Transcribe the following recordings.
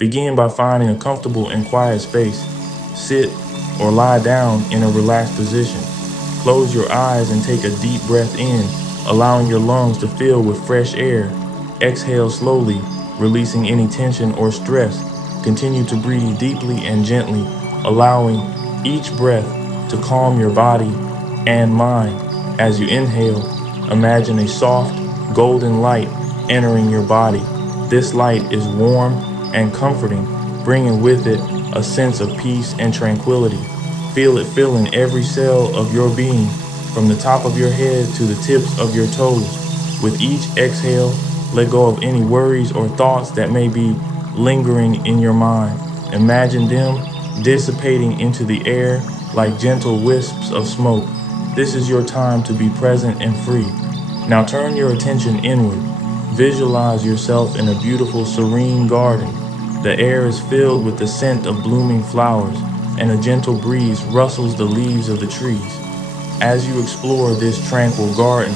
Begin by finding a comfortable and quiet space. Sit or lie down in a relaxed position. Close your eyes and take a deep breath in, allowing your lungs to fill with fresh air. Exhale slowly, releasing any tension or stress. Continue to breathe deeply and gently, allowing each breath to calm your body and mind. As you inhale, imagine a soft, golden light entering your body. This light is warm and comforting, bringing with it a sense of peace and tranquility. Feel it filling every cell of your being, from the top of your head to the tips of your toes. With each exhale, let go of any worries or thoughts that may be lingering in your mind. Imagine them dissipating into the air like gentle wisps of smoke. This is your time to be present and free. Now turn your attention inward. Visualize yourself in a beautiful, serene garden. The air is filled with the scent of blooming flowers, and a gentle breeze rustles the leaves of the trees. As you explore this tranquil garden,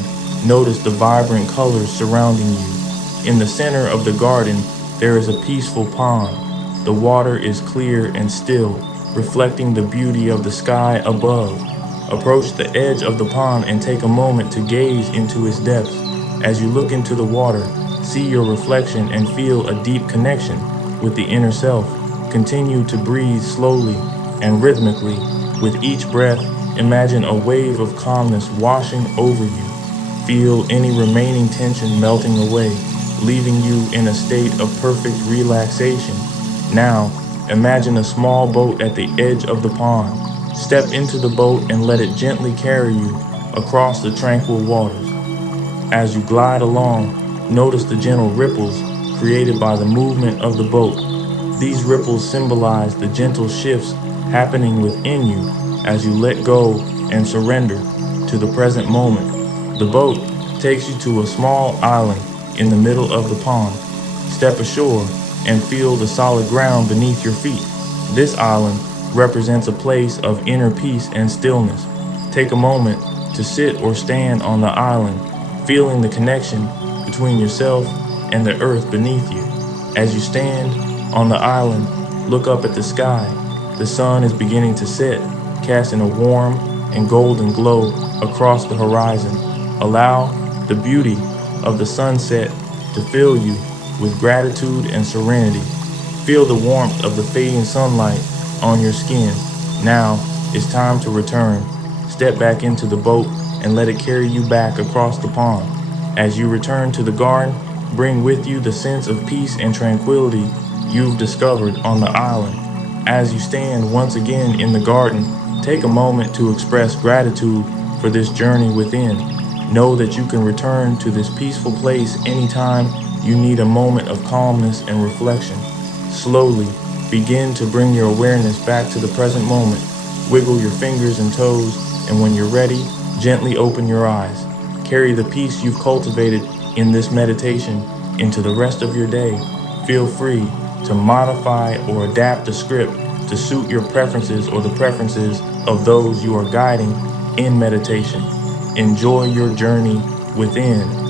notice the vibrant colors surrounding you. In the center of the garden, there is a peaceful pond. The water is clear and still, reflecting the beauty of the sky above. Approach the edge of the pond and take a moment to gaze into its depths. As you look into the water, see your reflection and feel a deep connection with the inner self. Continue to breathe slowly and rhythmically. With each breath, imagine a wave of calmness washing over you. Feel any remaining tension melting away, leaving you in a state of perfect relaxation. Now, imagine a small boat at the edge of the pond. Step into the boat and let it gently carry you across the tranquil waters. As you glide along, notice the gentle ripples created by the movement of the boat. These ripples symbolize the gentle shifts happening within you as you let go and surrender to the present moment. The boat takes you to a small island in the middle of the pond. Step ashore and feel the solid ground beneath your feet. This island represents a place of inner peace and stillness. Take a moment to sit or stand on the island, feeling the connection between yourself and the earth beneath you. As you stand on the island, look up at the sky. The sun is beginning to set, casting a warm and golden glow across the horizon. Allow the beauty of the sunset to fill you with gratitude and serenity. Feel the warmth of the fading sunlight on your skin. Now it's time to return. Step back into the boat and let it carry you back across the pond. As you return to the garden, bring with you the sense of peace and tranquility you've discovered on the island. As you stand once again in the garden, take a moment to express gratitude for this journey within. Know that you can return to this peaceful place anytime you need a moment of calmness and reflection. Slowly, begin to bring your awareness back to the present moment. Wiggle your fingers and toes, and when you're ready, gently open your eyes. Carry the peace you've cultivated in this meditation into the rest of your day. Feel free to modify or adapt the script to suit your preferences or the preferences of those you are guiding in meditation. Enjoy your journey within.